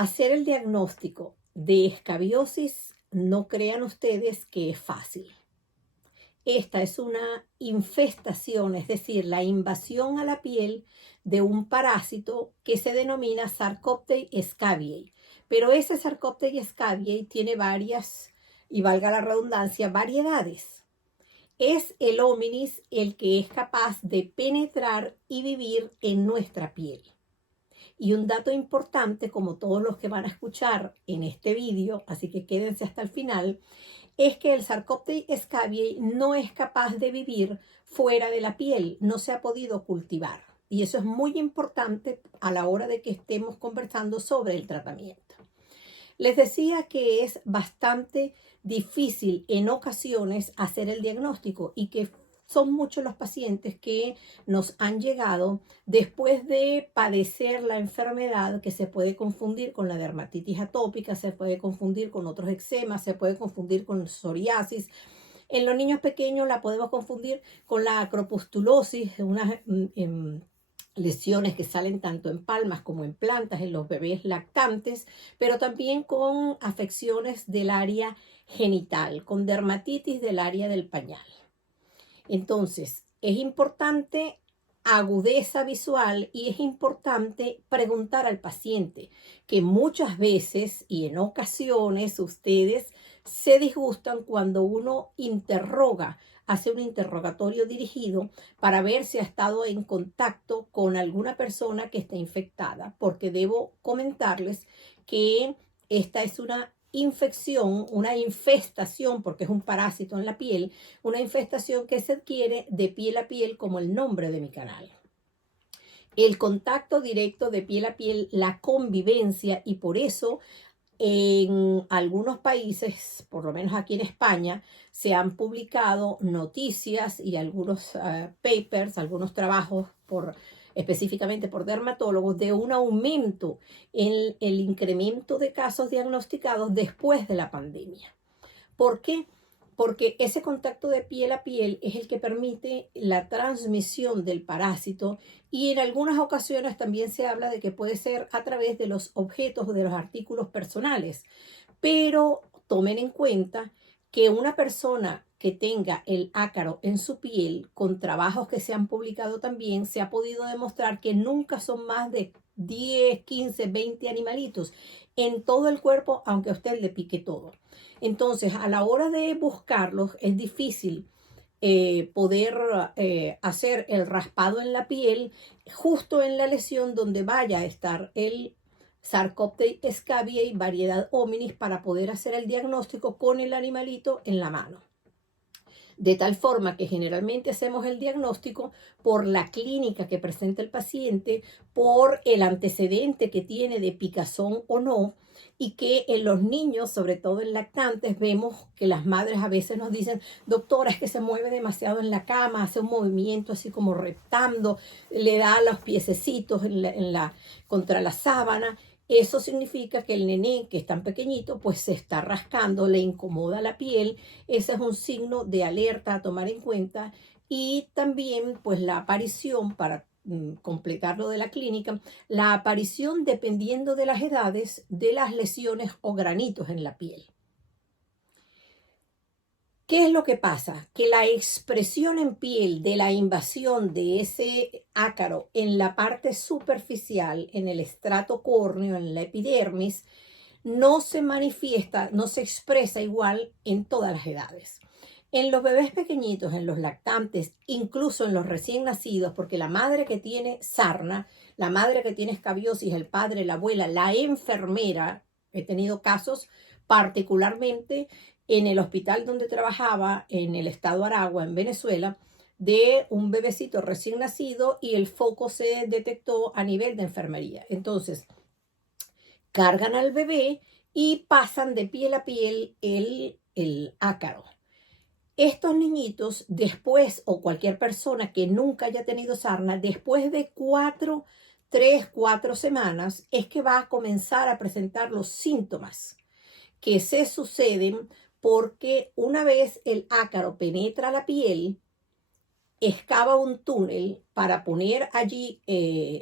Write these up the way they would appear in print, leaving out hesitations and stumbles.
Hacer el diagnóstico de escabiosis, no crean ustedes que es fácil. Esta es una infestación, es decir, la invasión a la piel de un parásito que se denomina Sarcoptes scabiei. Pero ese Sarcoptes scabiei tiene varias, y valga la redundancia, variedades. Es el hominis el que es capaz de penetrar y vivir en nuestra piel. Y un dato importante, como todos los que van a escuchar en este vídeo, así que quédense hasta el final, es que el Sarcoptes scabiei no es capaz de vivir fuera de la piel, no se ha podido cultivar. Y eso es muy importante a la hora de que estemos conversando sobre el tratamiento. Les decía que es bastante difícil en ocasiones hacer el diagnóstico y que son muchos los pacientes que nos han llegado después de padecer la enfermedad, que se puede confundir con la dermatitis atópica, se puede confundir con otros eczemas, se puede confundir con psoriasis. En los niños pequeños la podemos confundir con la acropostulosis, unas lesiones que salen tanto en palmas como en plantas en los bebés lactantes, pero también con afecciones del área genital, con dermatitis del área del pañal. Entonces, es importante agudeza visual y es importante preguntar al paciente, que muchas veces y en ocasiones ustedes se disgustan cuando uno interroga, hace un interrogatorio dirigido para ver si ha estado en contacto con alguna persona que esté infectada, porque debo comentarles que esta es una infección, una infestación, porque es un parásito en la piel, una infestación que se adquiere de piel a piel, como el nombre de mi canal. El contacto directo de piel a piel, la convivencia, y por eso en algunos países, por lo menos aquí en España, se han publicado noticias y algunos papers, algunos trabajos específicamente por dermatólogos, de un aumento en el incremento de casos diagnosticados después de la pandemia. ¿Por qué? Porque ese contacto de piel a piel es el que permite la transmisión del parásito, y en algunas ocasiones también se habla de que puede ser a través de los objetos o de los artículos personales. Pero tomen en cuenta que una persona que tenga el ácaro en su piel, con trabajos que se han publicado también, se ha podido demostrar que nunca son más de 10, 15, 20 animalitos en todo el cuerpo, aunque a usted le pique todo. Entonces, a la hora de buscarlos es difícil poder hacer el raspado en la piel justo en la lesión donde vaya a estar el Sarcoptes scabiei variedad hominis, para poder hacer el diagnóstico con el animalito en la mano. De tal forma que generalmente hacemos el diagnóstico por la clínica que presenta el paciente, por el antecedente que tiene de picazón o no, y que en los niños, sobre todo en lactantes, vemos que las madres a veces nos dicen: doctora, es que se mueve demasiado en la cama, hace un movimiento así como reptando, le da los piececitos contra la sábana. Eso significa que el nené, que es tan pequeñito, pues se está rascando, le incomoda la piel. Ese es un signo de alerta a tomar en cuenta. Y también, pues, la aparición, para completar lo de la clínica, la aparición, dependiendo de las edades, de las lesiones o granitos en la piel. ¿Qué es lo que pasa? Que la expresión en piel de la invasión de ese ácaro en la parte superficial, en el estrato córneo, en la epidermis, no se manifiesta, no se expresa igual en todas las edades. En los bebés pequeñitos, en los lactantes, incluso en los recién nacidos, porque la madre que tiene sarna, la madre que tiene escabiosis, el padre, la abuela, la enfermera, he tenido casos particularmente en el hospital donde trabajaba, en el estado Aragua, en Venezuela, de un bebecito recién nacido, y el foco se detectó a nivel de enfermería. Entonces, cargan al bebé y pasan de piel a piel el ácaro. Estos niñitos después, o cualquier persona que nunca haya tenido sarna, después de 3, 4 semanas, es que va a comenzar a presentar los síntomas que se suceden, porque una vez el ácaro penetra la piel, excava un túnel para poner allí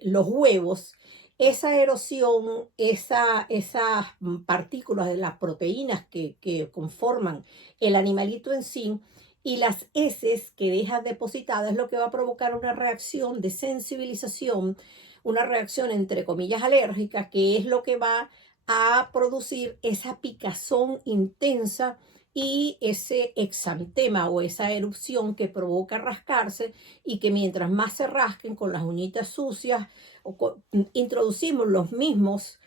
los huevos, esa erosión, esas partículas de las proteínas que conforman el animalito en sí y las heces que deja depositadas es lo que va a provocar una reacción de sensibilización, una reacción entre comillas alérgica, que es lo que va a producir esa picazón intensa y ese exantema o esa erupción que provoca rascarse y que mientras más se rasquen con las uñitas sucias introducimos los mismos,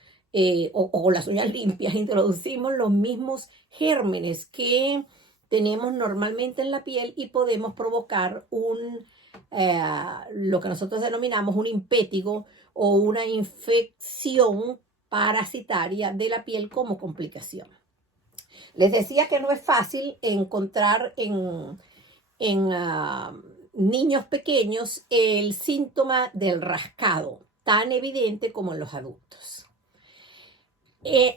o con las uñas limpias, introducimos los mismos gérmenes que tenemos normalmente en la piel y podemos provocar lo que nosotros denominamos un impétigo o una infección parasitaria de la piel como complicación. Les decía que no es fácil encontrar en niños pequeños el síntoma del rascado, tan evidente como en los adultos.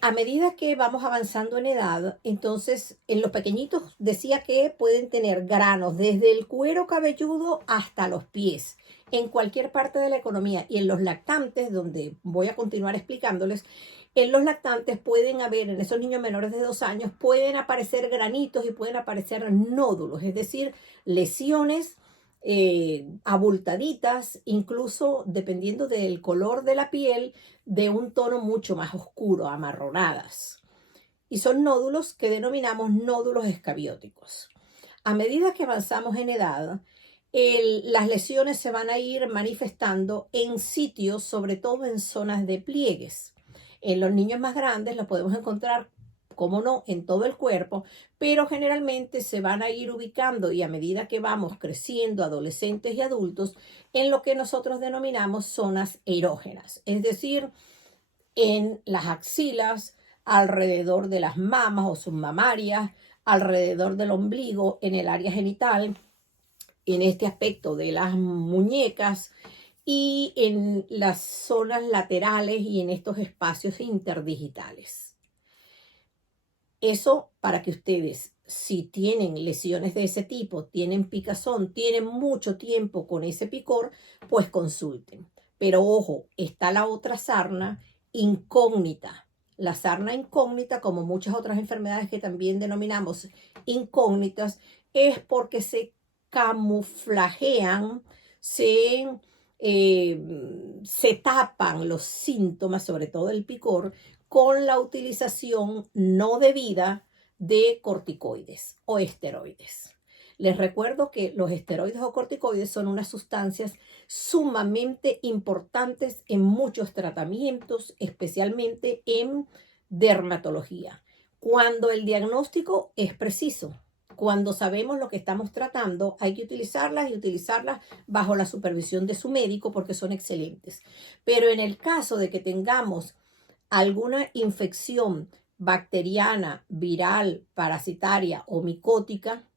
A medida que vamos avanzando en edad, entonces en los pequeñitos decía que pueden tener granos desde el cuero cabelludo hasta los pies, en cualquier parte de la economía. Y en los lactantes, donde voy a continuar explicándoles, en los lactantes pueden haber, en esos niños menores de 2 años, pueden aparecer granitos y pueden aparecer nódulos, es decir, lesiones abultaditas, incluso dependiendo del color de la piel, de un tono mucho más oscuro, amarronadas. Y son nódulos que denominamos nódulos escabióticos. A medida que avanzamos en edad, las lesiones se van a ir manifestando en sitios, sobre todo en zonas de pliegues. En los niños más grandes los podemos encontrar, como no, en todo el cuerpo, pero generalmente se van a ir ubicando y a medida que vamos creciendo, adolescentes y adultos, en lo que nosotros denominamos zonas erógenas, es decir, en las axilas, alrededor de las mamas o submamarias, alrededor del ombligo, en el área genital, en este aspecto de las muñecas y en las zonas laterales y en estos espacios interdigitales. Eso para que ustedes, si tienen lesiones de ese tipo, tienen picazón, tienen mucho tiempo con ese picor, pues consulten. Pero ojo, está la otra sarna incógnita. La sarna incógnita, como muchas otras enfermedades que también denominamos incógnitas, es porque se camuflajean, se tapan los síntomas, sobre todo el picor, con la utilización no debida de corticoides o esteroides. Les recuerdo que los esteroides o corticoides son unas sustancias sumamente importantes en muchos tratamientos, especialmente en dermatología. Cuando el diagnóstico es preciso, cuando sabemos lo que estamos tratando, hay que utilizarlas y utilizarlas bajo la supervisión de su médico porque son excelentes. Pero en el caso de que tengamos alguna infección bacteriana, viral, parasitaria o micótica,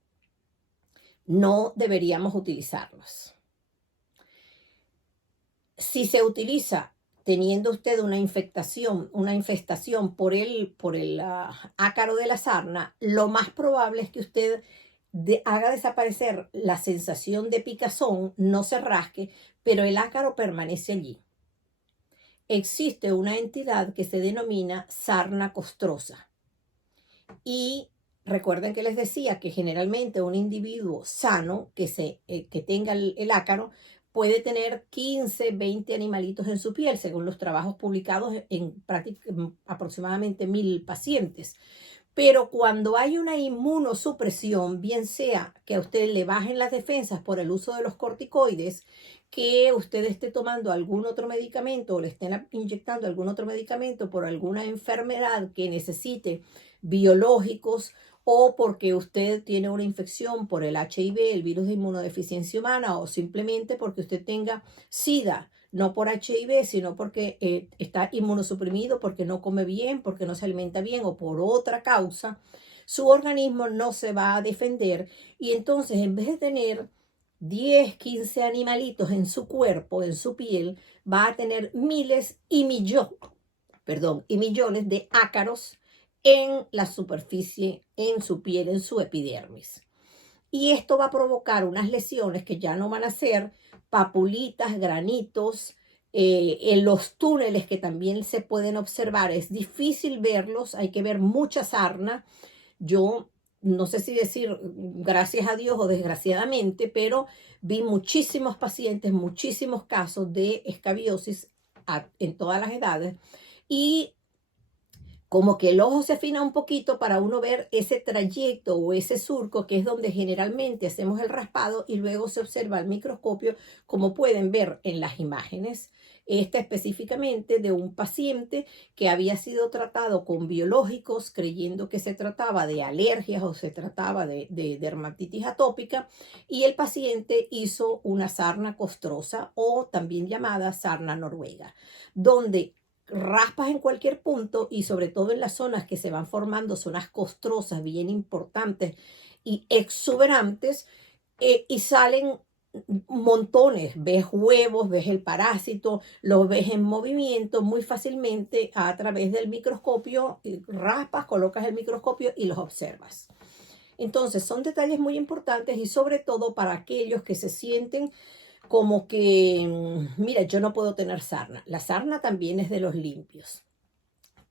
no deberíamos utilizarlos. Si se utiliza teniendo usted una infestación por el ácaro de la sarna, lo más probable es que usted haga desaparecer la sensación de picazón, no se rasque, pero el ácaro permanece allí. Existe una entidad que se denomina sarna costrosa. Y recuerden que les decía que generalmente un individuo sano que tenga el ácaro puede tener 15, 20 animalitos en su piel, según los trabajos publicados en aproximadamente 1000 pacientes. Pero cuando hay una inmunosupresión, bien sea que a usted le bajen las defensas por el uso de los corticoides, que usted esté tomando algún otro medicamento o le estén inyectando algún otro medicamento por alguna enfermedad que necesite biológicos o porque usted tiene una infección por el HIV, el virus de inmunodeficiencia humana, o simplemente porque usted tenga SIDA, no por HIV, sino porque está inmunosuprimido, porque no come bien, porque no se alimenta bien o por otra causa, su organismo no se va a defender y entonces en vez de tener 10, 15 animalitos en su cuerpo, en su piel, va a tener miles y millones de ácaros en la superficie, en su piel, en su epidermis. Y esto va a provocar unas lesiones que ya no van a ser papulitas, granitos, En los túneles que también se pueden observar, es difícil verlos, hay que ver mucha sarna. Yo no sé si decir gracias a Dios o desgraciadamente, pero vi muchísimos pacientes, muchísimos casos de escabiosis en todas las edades y como que el ojo se afina un poquito para uno ver ese trayecto o ese surco que es donde generalmente hacemos el raspado y luego se observa al microscopio, como pueden ver en las imágenes. Esta específicamente de un paciente que había sido tratado con biológicos creyendo que se trataba de alergias o se trataba de dermatitis atópica y el paciente hizo una sarna costrosa o también llamada sarna noruega, donde raspas en cualquier punto y sobre todo en las zonas que se van formando, zonas costrosas bien importantes y exuberantes, y salen montones, ves huevos, ves el parásito, los ves en movimiento muy fácilmente a través del microscopio, raspas, colocas el microscopio y los observas. Entonces son detalles muy importantes y sobre todo para aquellos que se sienten como que, mira, yo no puedo tener sarna. La sarna también es de los limpios.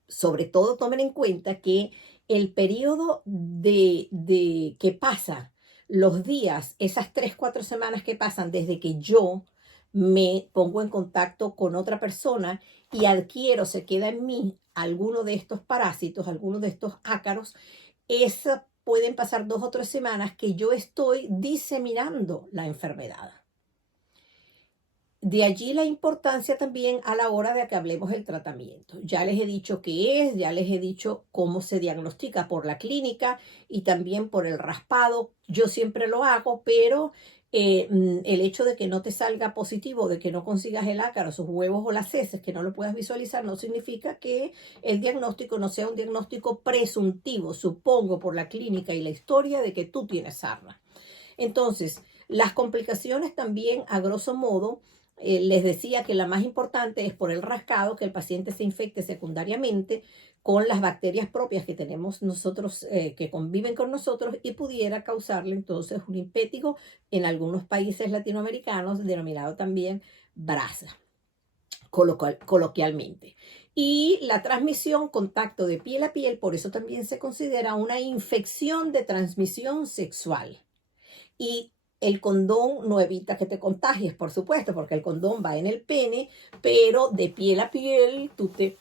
Sobre todo tomen en cuenta que el periodo que pasa, los días, esas 3, 4 semanas que pasan desde que yo me pongo en contacto con otra persona y adquiero, se queda en mí alguno de estos parásitos, alguno de estos ácaros, pueden pasar 2 o 3 semanas que yo estoy diseminando la enfermedad. De allí la importancia también a la hora de que hablemos del tratamiento. Ya les he dicho qué es, ya les he dicho cómo se diagnostica por la clínica y también por el raspado. Yo siempre lo hago, pero el hecho de que no te salga positivo, de que no consigas el ácaro, sus huevos o las heces, que no lo puedas visualizar, no significa que el diagnóstico no sea un diagnóstico presuntivo, supongo por la clínica y la historia de que tú tienes sarna. Entonces, las complicaciones también, a grosso modo, les decía que la más importante es por el rascado, que el paciente se infecte secundariamente con las bacterias propias que tenemos nosotros, que conviven con nosotros y pudiera causarle entonces un impétigo en algunos países latinoamericanos, denominado también brasa, coloquialmente. Y la transmisión, contacto de piel a piel, por eso también se considera una infección de transmisión sexual. Y el condón no evita que te contagies, por supuesto, porque el condón va en el pene, pero de piel a piel tú te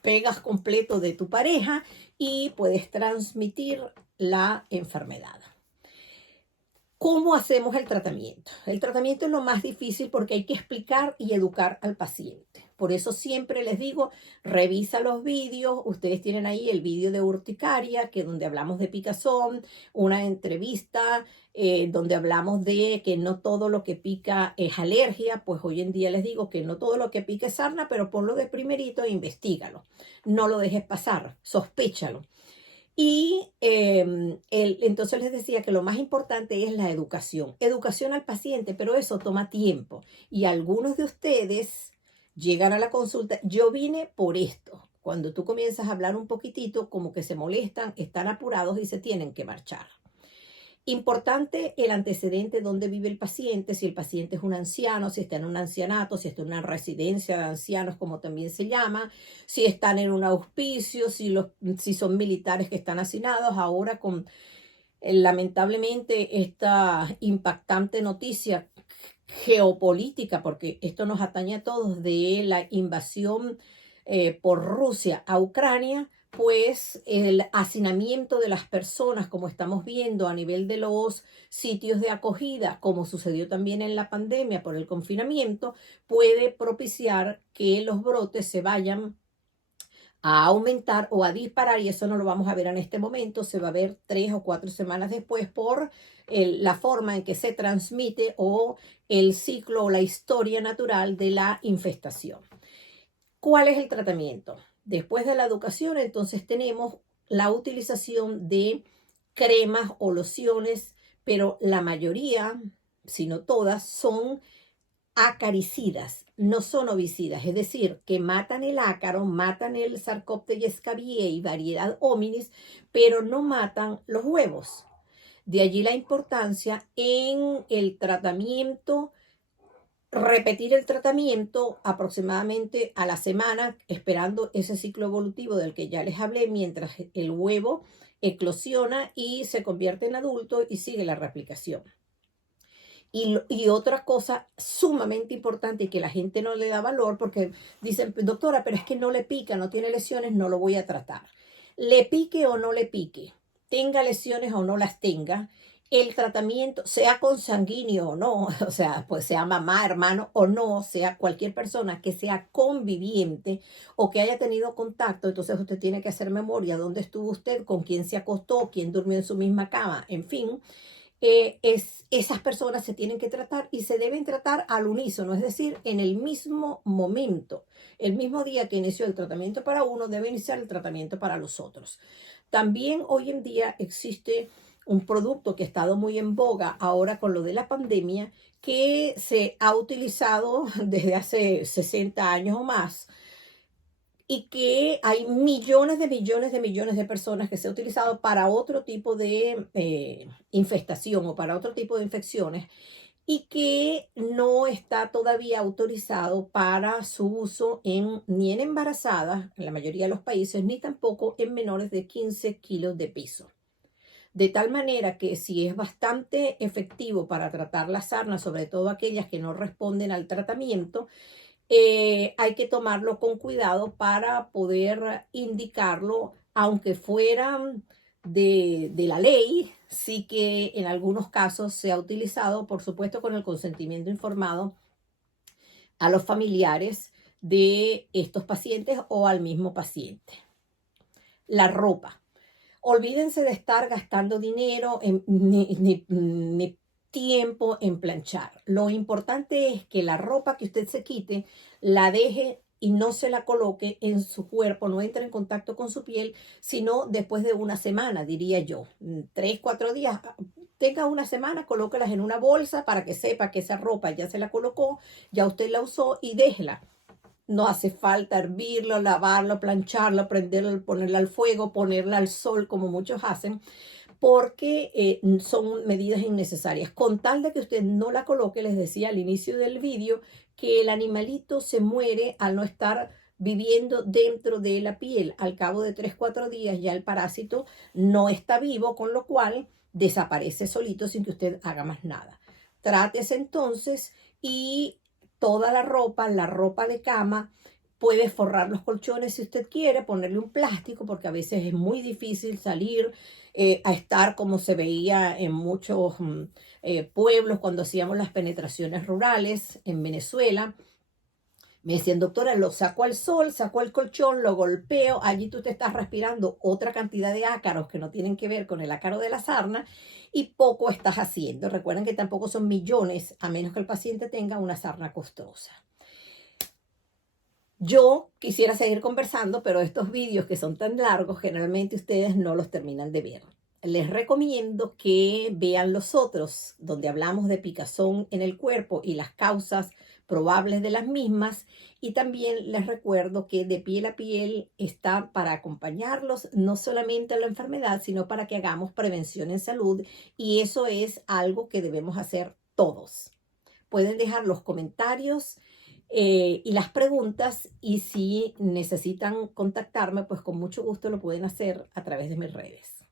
pegas completo de tu pareja y puedes transmitir la enfermedad. ¿Cómo hacemos el tratamiento? El tratamiento es lo más difícil porque hay que explicar y educar al paciente. Por eso siempre les digo, revisa los vídeos. Ustedes tienen ahí el vídeo de urticaria, que donde hablamos de picazón, una entrevista donde hablamos de que no todo lo que pica es alergia. Pues hoy en día les digo que no todo lo que pica es sarna, pero ponlo de primerito e investígalo. No lo dejes pasar, sospéchalo. Y entonces les decía que lo más importante es la educación. Educación al paciente, pero eso toma tiempo. Y algunos de ustedes llegan a la consulta, yo vine por esto. Cuando tú comienzas a hablar un poquitito, como que se molestan, están apurados y se tienen que marchar. Importante el antecedente, dónde vive el paciente, si el paciente es un anciano, si está en un ancianato, si está en una residencia de ancianos, como también se llama, si están en un auspicio, si son militares que están hacinados. Ahora con lamentablemente esta impactante noticia geopolítica, porque esto nos atañe a todos, de la invasión por Rusia a Ucrania, pues el hacinamiento de las personas, como estamos viendo a nivel de los sitios de acogida, como sucedió también en la pandemia por el confinamiento, puede propiciar que los brotes se vayan a aumentar o a disparar, y eso no lo vamos a ver en este momento, se va a ver 3 o 4 semanas después por la forma en que se transmite o el ciclo o la historia natural de la infestación. ¿Cuál es el tratamiento? Después de la educación, entonces tenemos la utilización de cremas o lociones, pero la mayoría, si no todas, son acaricidas, no son ovicidas, es decir, que matan el ácaro, matan el Sarcopteryx scabiei, variedad hominis, pero no matan los huevos. De allí la importancia en el tratamiento repetir el tratamiento aproximadamente a la semana, esperando ese ciclo evolutivo del que ya les hablé, mientras el huevo eclosiona y se convierte en adulto y sigue la replicación. Y otra cosa sumamente importante y que la gente no le da valor porque dicen, doctora, pero es que no le pica, no tiene lesiones, no lo voy a tratar. Le pique o no le pique, tenga lesiones o no las tenga, el tratamiento, sea consanguíneo o no, o sea, pues sea mamá, hermano o no, sea cualquier persona que sea conviviente o que haya tenido contacto, entonces usted tiene que hacer memoria, dónde estuvo usted, con quién se acostó, quién durmió en su misma cama, en fin, esas personas se tienen que tratar y se deben tratar al unísono, es decir, en el mismo momento. El mismo día que inició el tratamiento para uno, debe iniciar el tratamiento para los otros. También hoy en día existe un producto que ha estado muy en boga ahora con lo de la pandemia, que se ha utilizado desde hace 60 años o más, y que hay millones de millones de millones de personas que se ha utilizado para otro tipo de infestación o para otro tipo de infecciones y que no está todavía autorizado para su uso ni en embarazadas, en la mayoría de los países, ni tampoco en menores de 15 kilos de peso. De tal manera que si es bastante efectivo para tratar la sarna, sobre todo aquellas que no responden al tratamiento, hay que tomarlo con cuidado para poder indicarlo, aunque fuera de la ley, sí que en algunos casos se ha utilizado, por supuesto, con el consentimiento informado a los familiares de estos pacientes o al mismo paciente. La ropa. Olvídense de estar gastando dinero ni tiempo en planchar. Lo importante es que la ropa que usted se quite la deje y no se la coloque en su cuerpo, no entre en contacto con su piel, sino después de una semana, diría yo, 3, 4 días. Tenga una semana, colóquelas en una bolsa para que sepa que esa ropa ya se la colocó, ya usted la usó y déjela. No hace falta hervirlo, lavarlo, plancharlo, prenderlo, ponerla al fuego, ponerla al sol, como muchos hacen, porque son medidas innecesarias. Con tal de que usted no la coloque, les decía al inicio del vídeo, que el animalito se muere al no estar viviendo dentro de la piel. Al cabo de 3, 4 días ya el parásito no está vivo, con lo cual desaparece solito sin que usted haga más nada. Trátese entonces y toda la ropa de cama, puede forrar los colchones si usted quiere, ponerle un plástico, porque a veces es muy difícil salir a estar como se veía en muchos pueblos cuando hacíamos las penetraciones rurales en Venezuela. Me decían, doctora, lo saco al sol, saco el colchón, lo golpeo, allí tú te estás respirando otra cantidad de ácaros que no tienen que ver con el ácaro de la sarna y poco estás haciendo. Recuerden que tampoco son millones, a menos que el paciente tenga una sarna costosa. Yo quisiera seguir conversando, pero estos vídeos que son tan largos, generalmente ustedes no los terminan de ver. Les recomiendo que vean los otros, donde hablamos de picazón en el cuerpo y las causas probables de las mismas. Y también les recuerdo que De Piel a Piel está para acompañarlos no solamente a la enfermedad, sino para que hagamos prevención en salud. Y eso es algo que debemos hacer todos. Pueden dejar los comentarios y las preguntas, y si necesitan contactarme, pues con mucho gusto lo pueden hacer a través de mis redes.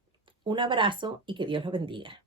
Un abrazo y que Dios los bendiga.